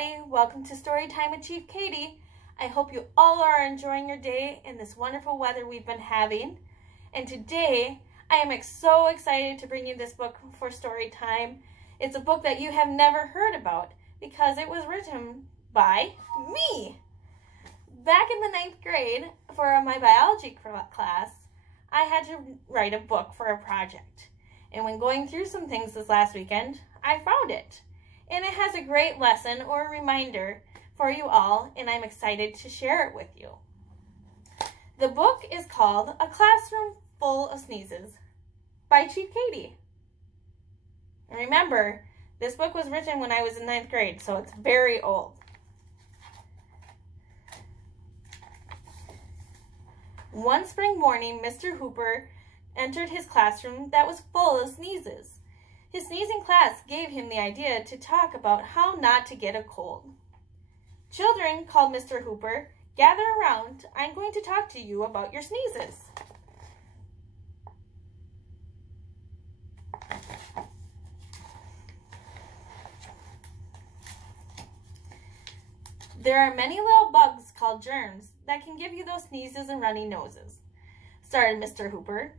everybody. Welcome to Storytime with Chief Katie. I hope you all are enjoying your day in this wonderful weather we've been having. And today, I am so excited to bring you this book for story time. It's a book that you have never heard about because it was written by me. Back in the 9th grade, for my biology class, I had to write a book for a project. And when going through some things this last weekend, I found it. And it has a great lesson or reminder for you all, and I'm excited to share it with you. The book is called A Classroom Full of Sneezes by Chief Katie. And remember, this book was written when I was in 9th grade, so it's very old. One spring morning, Mr. Hooper entered his classroom that was full of sneezes. His sneezing class gave him the idea to talk about how not to get a cold. "Children," called Mr. Hooper, "gather around. I'm going to talk to you about your sneezes." "There are many little bugs called germs that can give you those sneezes and runny noses," started Mr. Hooper.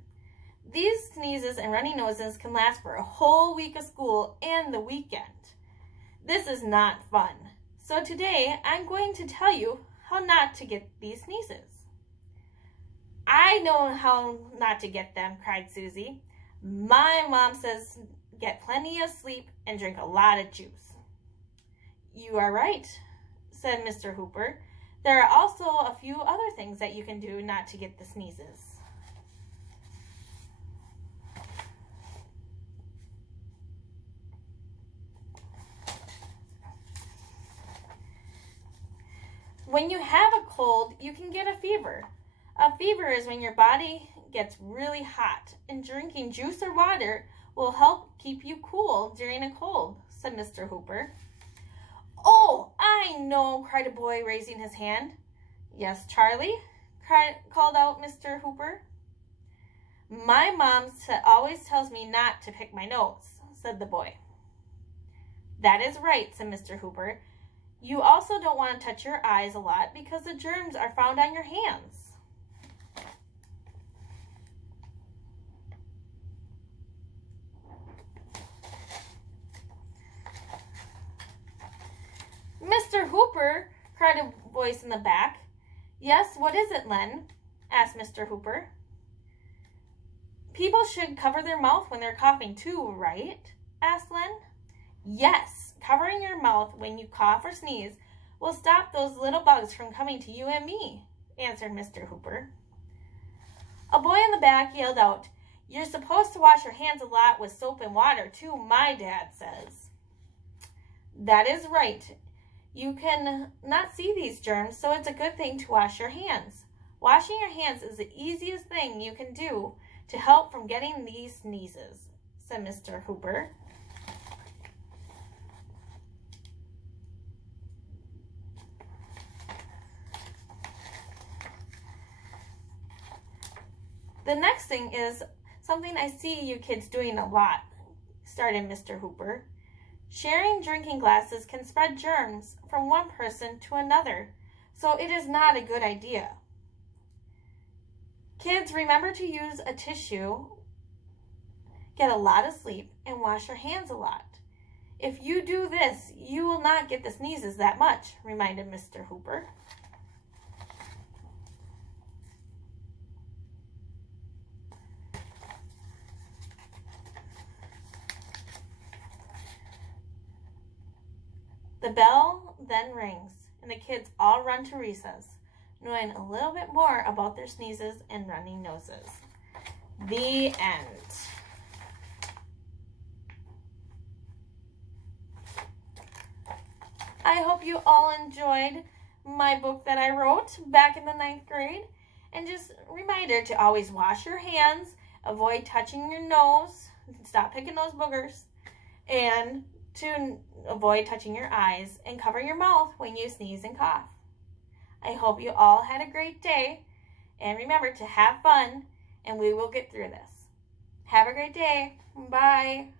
"These sneezes and runny noses can last for a whole week of school and the weekend. This is not fun. So today, I'm going to tell you how not to get these sneezes." "I know how not to get them," cried Susie. "My mom says get plenty of sleep and drink a lot of juice." "You are right," said Mr. Hooper. "There are also a few other things that you can do not to get the sneezes." When you have a cold, you can get a fever. A fever is when your body gets really hot, and drinking juice or water will help keep you cool during a cold, said Mr. Hooper. "Oh, I know," cried a boy, raising his hand. "Yes, Charlie?" called out Mr. Hooper. "My mom always tells me not to pick my nose," said the boy. "That is right," said Mr. Hooper. "You also don't want to touch your eyes a lot because the germs are found on your hands." "Mr. Hooper," cried a voice in the back. "Yes, what is it, Len?" asked Mr. Hooper. "People should cover their mouth when they're coughing too, right?" asked Len. "Yes, covering your mouth when you cough or sneeze will stop those little bugs from coming to you and me," answered Mr. Hooper. A boy in the back yelled out, "You're supposed to wash your hands a lot with soap and water too, my dad says." "That is right. You can not see these germs, so it's a good thing to wash your hands. Washing your hands is the easiest thing you can do to help from getting these sneezes," said Mr. Hooper. "The next thing is something I see you kids doing a lot," started Mr. Hooper. "Sharing drinking glasses can spread germs from one person to another, so it is not a good idea. Kids, remember to use a tissue, get a lot of sleep, and wash your hands a lot. If you do this, you will not get the sneezes that much," reminded Mr. Hooper. The bell then rings, and the kids all run to recess, knowing a little bit more about their sneezes and running noses. The end. I hope you all enjoyed my book that I wrote back in the 9th grade. And just a reminder to always wash your hands, avoid touching your nose, stop picking those boogers, and to avoid touching your eyes and cover your mouth when you sneeze and cough. I hope you all had a great day, and remember to have fun, and we will get through this. Have a great day. Bye.